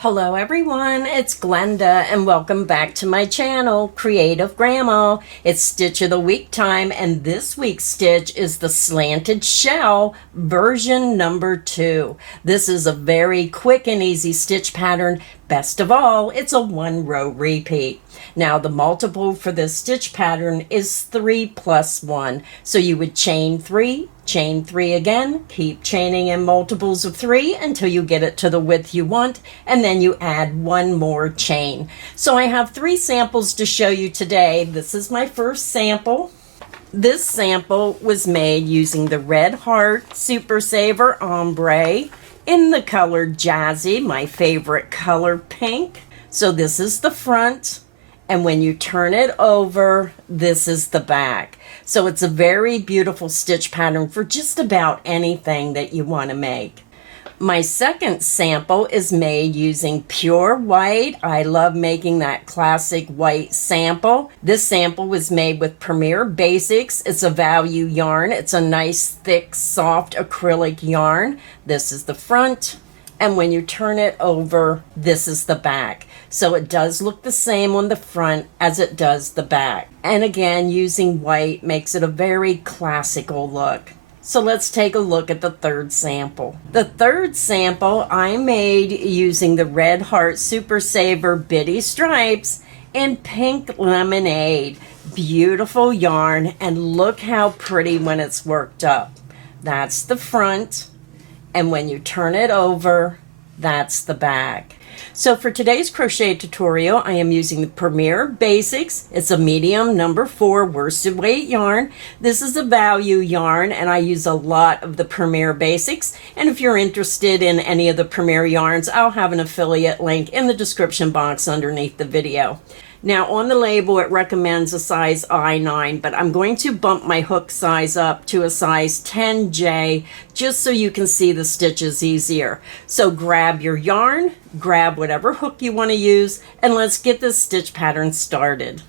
Hello everyone, it's Glenda and welcome back to my channel, Creative Grandma. It's Stitch of the Week time and this week's stitch is the Slanted Shell version number 2. This is a very quick and easy stitch pattern. Best of all, it's a 1-row repeat. Now the multiple for this stitch pattern is 3 plus 1. So you would chain 3, chain 3 again, keep chaining in multiples of 3 until you get it to the width you want, and then you add 1 more chain. So I have 3 samples to show you today. This is my first sample. This sample was made using the Red Heart Super Saver Ombre in the color Jazzy, my favorite color pink. So this is the front, and when you turn it over, this is the back. So it's a very beautiful stitch pattern for just about anything that you want to make. My second sample is made using pure white. I love making that classic white sample. This sample was made with Premier Basics. It's a value yarn. It's a nice, thick, soft acrylic yarn. This is the front. And when you turn it over, this is the back. So it does look the same on the front as it does the back. And again, using white makes it a very classical look. So let's take a look at the third sample. The third sample I made using the Red Heart Super Saver Bitty Stripes in Pink Lemonade. Beautiful yarn, and look how pretty when it's worked up. That's the front. And when you turn it over, that's the back. So for today's crochet tutorial, I am using the Premier Basics. It's a medium number 4 worsted weight yarn. This is a value yarn, and I use a lot of the Premier Basics. And if you're interested in any of the Premier yarns, I'll have an affiliate link in the description box underneath the video. Now on the label it recommends a size I9, but I'm going to bump my hook size up to a size 10J just so you can see the stitches easier. So grab your yarn, grab whatever hook you want to use, and let's get this stitch pattern started.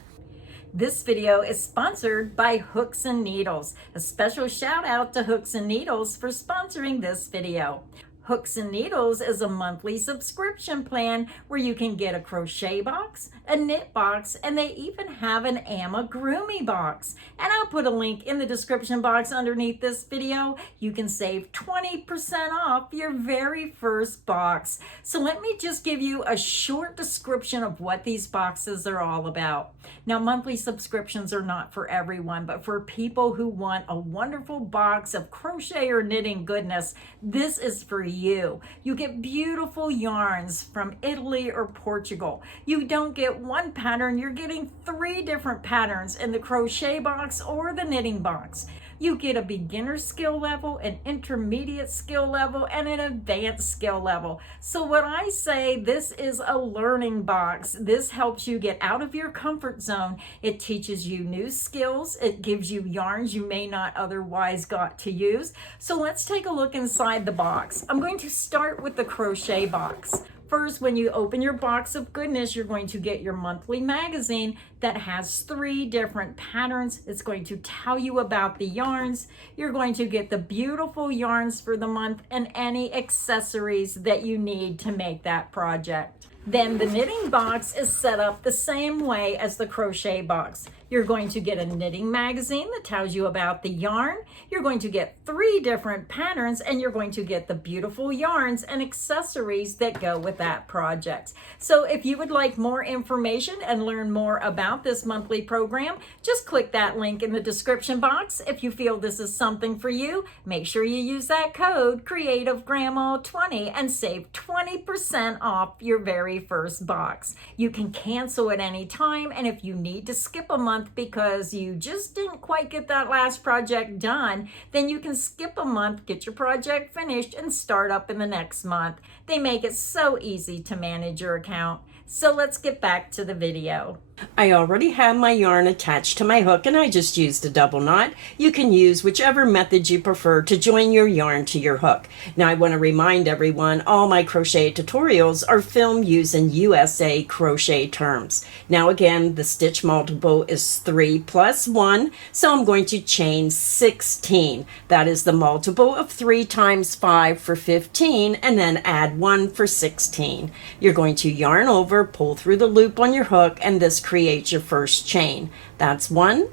This video is sponsored by Hooks and Needles. A special shout out to Hooks and Needles for sponsoring this video. Hooks and Needles is a monthly subscription plan where you can get a crochet box, a knit box, and they even have an amigurumi box. And I'll put a link in the description box underneath this video. You can save 20% off your very first box. So let me just give you a short description of what these boxes are all about. Now, monthly subscriptions are not for everyone, but for people who want a wonderful box of crochet or knitting goodness, this is for you. You get beautiful yarns from Italy or Portugal. You don't get one pattern, you're getting 3 different patterns in the crochet box or the knitting box. You get a beginner skill level, an intermediate skill level, and an advanced skill level. So what I say, this is a learning box. This helps you get out of your comfort zone. It teaches you new skills. It gives you yarns you may not otherwise got to use. So let's take a look inside the box. I'm going to start with the crochet box. First, when you open your box of goodness, you're going to get your monthly magazine that has 3 different patterns. It's going to tell you about the yarns. You're going to get the beautiful yarns for the month and any accessories that you need to make that project. Then the knitting box is set up the same way as the crochet box. You're going to get a knitting magazine that tells you about the yarn. You're going to get 3 different patterns, and you're going to get the beautiful yarns and accessories that go with that project. So if you would like more information and learn more about this monthly program, just click that link in the description box. If you feel this is something for you, make sure you use that code CreativeGrandma20 and save 20% off your very first box. You can cancel at any time, and if you need to skip a month because you just didn't quite get that last project done, then you can skip a month, get your project finished, and start up in the next month. They make it so easy to manage your account. So let's get back to the video. I already have my yarn attached to my hook and I just used a double knot. You can use whichever method you prefer to join your yarn to your hook. Now I want to remind everyone all my crochet tutorials are filmed using USA crochet terms. Now again, the stitch multiple is 3 plus 1, so I'm going to chain 16. That is the multiple of 3 times 5 for 15 and then add 1 for 16. You're going to yarn over, pull through the loop on your hook, and this create your first chain. That's 1,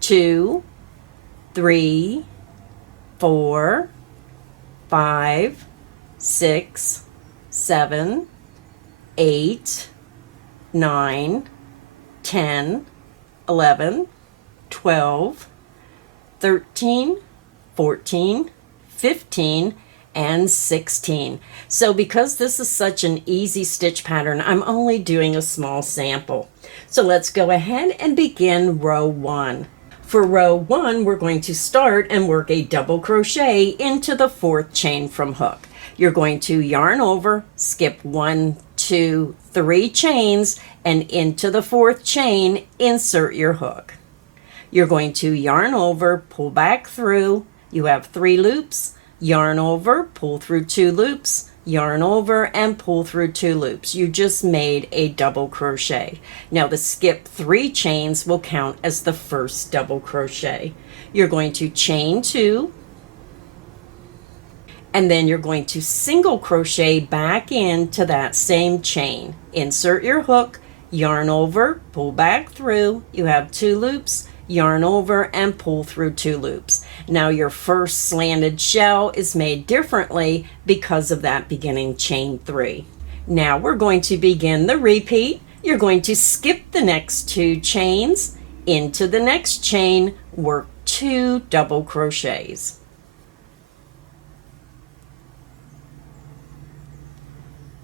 2, 3, 4, 5, 6, 7, 8, 9, 10, 11, 12, 13, 14, 15, and 16. So because this is such an easy stitch pattern, I'm only doing a small sample. So let's go ahead and begin row 1. For row 1, we're going to start and work a double crochet into the 4th chain from hook. You're going to yarn over, skip 1, 2, 3 chains, and into the 4th chain, insert your hook. You're going to yarn over, pull back through. You have 3 loops. Yarn over, pull through 2 loops, yarn over, and pull through 2 loops. You just made a double crochet. Now the skip 3 chains will count as the first double crochet. You're going to chain 2, and then you're going to single crochet back into that same chain. Insert your hook, yarn over, pull back through. You have 2 loops. Yarn over and pull through 2 loops. Now your first slanted shell is made differently because of that beginning chain 3. Now we're going to begin the repeat. You're going to skip the next 2 chains, into the next chain, work 2 double crochets.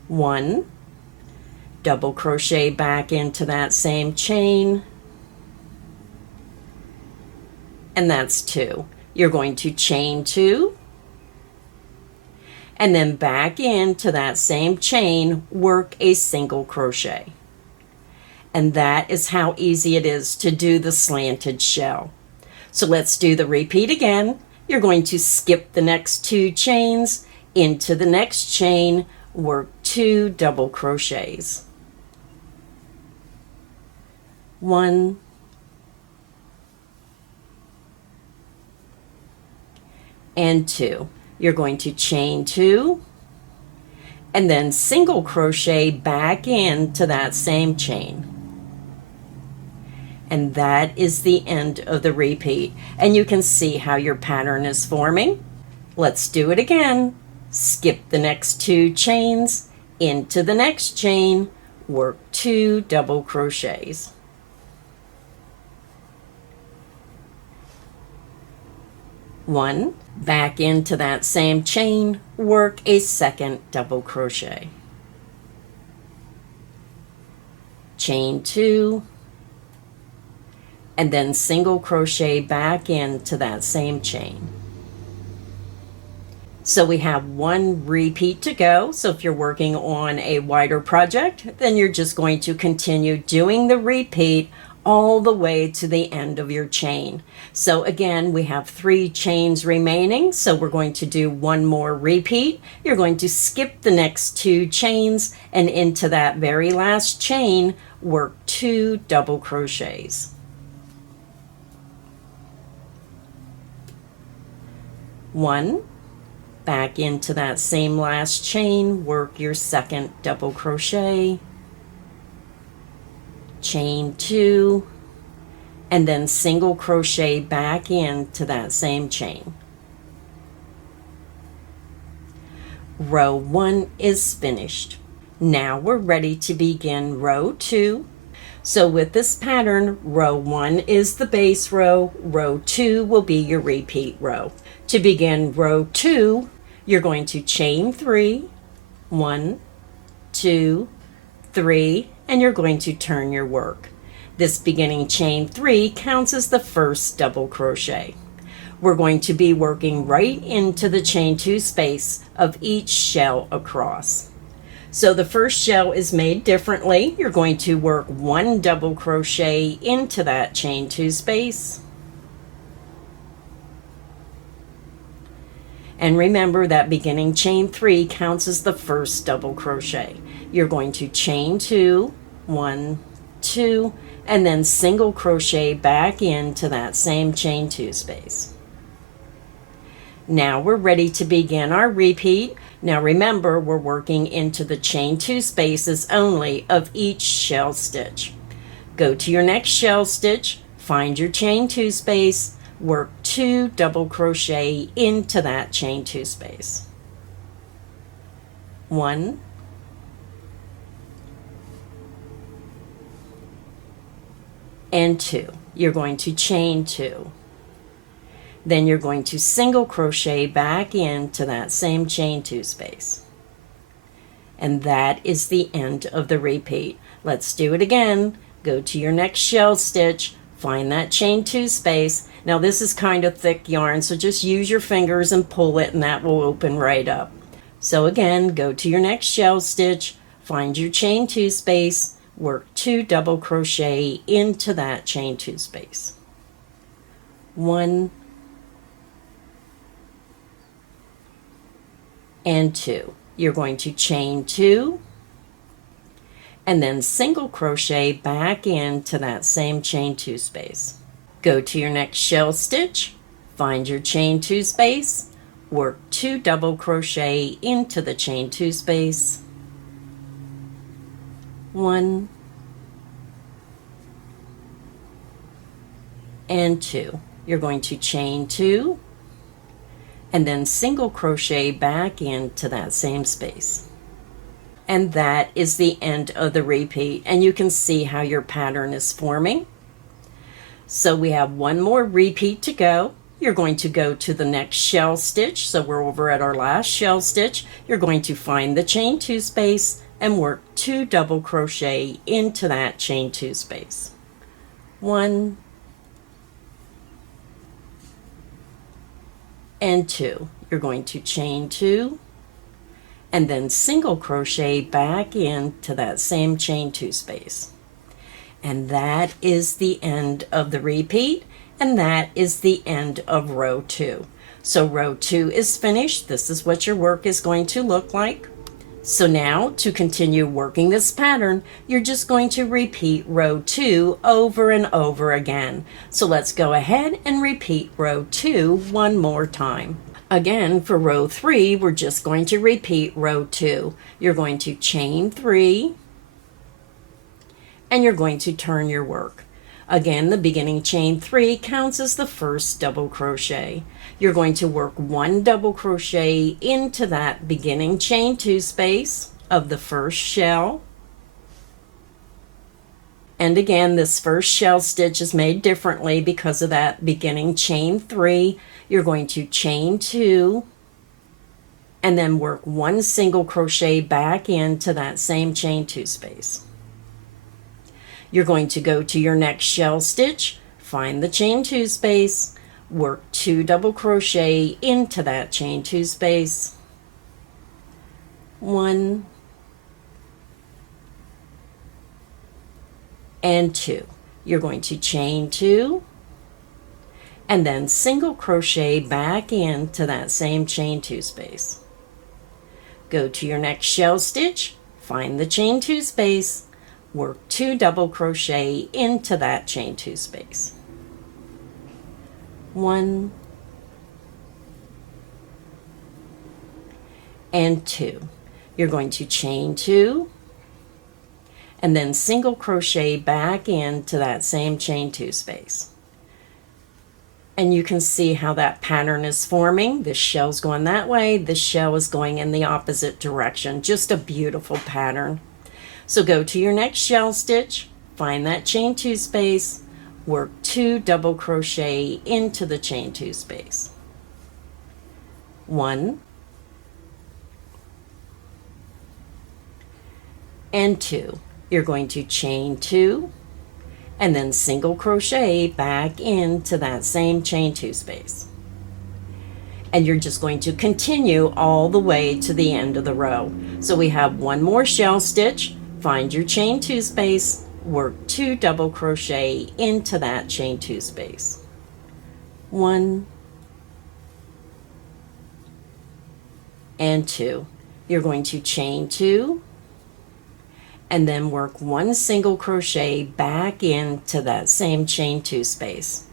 One, double crochet back into that same chain, and that's 2. You're going to chain 2 and then back into that same chain, work a single crochet. And that is how easy it is to do the slanted shell. So let's do the repeat again. You're going to skip the next 2 chains, into the next chain, work 2 double crochets. 1, and 2. You're going to chain 2 and then single crochet back into that same chain. And that is the end of the repeat. And you can see how your pattern is forming. Let's do it again. Skip the next 2 chains, into the next chain, work 2 double crochets. 1, back into that same chain, work a second double crochet. Chain 2, and then single crochet back into that same chain. So we have 1 repeat to go. So if you're working on a wider project, then you're just going to continue doing the repeat all the way to the end of your chain. So again, we have 3 chains remaining. So we're going to do 1 more repeat. You're going to skip the next 2 chains and into that very last chain, work 2 double crochets. 1, back into that same last chain, work your second double crochet, chain 2, and then single crochet back into that same chain. Row 1 is finished. Now we're ready to begin row 2. So with this pattern, row 1 is the base row, row 2 will be your repeat row. To begin row 2, you're going to chain 3, 1, 2, 3, and you're going to turn your work. This beginning chain 3 counts as the first double crochet. We're going to be working right into the chain 2 space of each shell across. So the first shell is made differently. You're going to work 1 double crochet into that chain 2 space. And remember that beginning chain 3 counts as the first double crochet. You're going to chain 2, 1, 2, and then single crochet back into that same chain 2 space. Now we're ready to begin our repeat. Now remember, we're working into the chain 2 spaces only of each shell stitch. Go to your next shell stitch, find your chain 2 space, work 2 double crochet into that chain 2 space. 1, and 2. You're going to chain 2. Then you're going to single crochet back into that same chain 2 space. And that is the end of the repeat. Let's do it again. Go to your next shell stitch, find that chain 2 space. Now this is kind of thick yarn, so just use your fingers and pull it and that will open right up. So again, go to your next shell stitch, find your chain 2 space, work 2 double crochet into that chain 2 space. 1, and 2. You're going to chain 2 and then single crochet back into that same chain 2 space. Go to your next shell stitch, find your chain 2 space, work 2 double crochet into the chain 2 space. 1, and 2. You're going to chain 2 and then single crochet back into that same space. And that is the end of the repeat, and you can see how your pattern is forming. So we have one more repeat to go. You're going to go to the next shell stitch, so we're over at our last shell stitch. You're going to find the chain 2 space and work 2 double crochet into that chain 2 space. 1, and 2. You're going to chain 2 and then single crochet back into that same chain 2 space. And that is the end of the repeat, and that is the end of row 2. So row 2 is finished. This is what your work is going to look like. So now to continue working this pattern, you're just going to repeat row 2 over and over again. So let's go ahead and repeat row 2 one more time. Again, for row 3, we're just going to repeat row 2. You're going to chain 3 and you're going to turn your work. Again, the beginning chain 3 counts as the first double crochet. You're going to work 1 double crochet into that beginning chain 2 space of the first shell. And again, this first shell stitch is made differently because of that beginning chain 3. You're going to chain 2 and then work 1 single crochet back into that same chain 2 space. You're going to go to your next shell stitch, find the chain 2 space, work 2 double crochet into that chain 2 space. 1, and 2. You're going to chain 2 and then single crochet back into that same chain 2 space. Go to your next shell stitch, find the chain 2 space, work 2 double crochet into that chain 2 space. 1, and 2. You're going to chain 2 and then single crochet back into that same chain 2 space. And you can see how that pattern is forming. This shell's going that way, this shell is going in the opposite direction. Just a beautiful pattern. So go to your next shell stitch, find that chain 2 space, work 2 double crochet into the chain 2 space. 1, and 2. You're going to chain 2 and then single crochet back into that same chain 2 space. And you're just going to continue all the way to the end of the row. So we have one more shell stitch. Find your chain 2 space, work 2 double crochet into that chain 2 space. 1 and 2. You're going to chain 2 and then work 1 single crochet back into that same chain 2 space.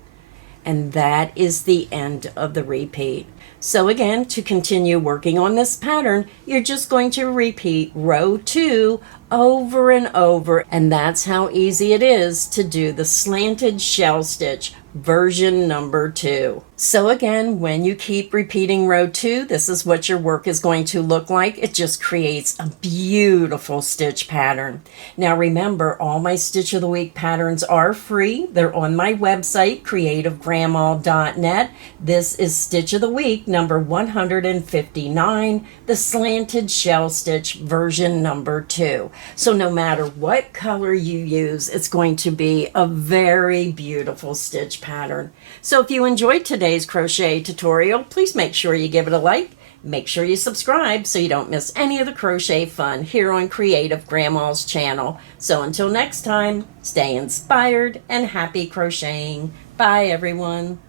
And that is the end of the repeat. So again, to continue working on this pattern, you're just going to repeat row 2 over and over, and that's how easy it is to do the slanted shell stitch version number 2. So again, when you keep repeating row 2, this is what your work is going to look like. It just creates a beautiful stitch pattern. Now remember, all my Stitch of the Week patterns are free. They're on my website, creativegrandma.net. This is Stitch of the Week number 159, the slanted shell stitch version number 2. So no matter what color you use, it's going to be a very beautiful stitch pattern. So if you enjoyed today's crochet tutorial, please make sure you give it a like. Make sure you subscribe so you don't miss any of the crochet fun here on Creative Grandma's channel. So until next time, stay inspired and happy crocheting. Bye everyone.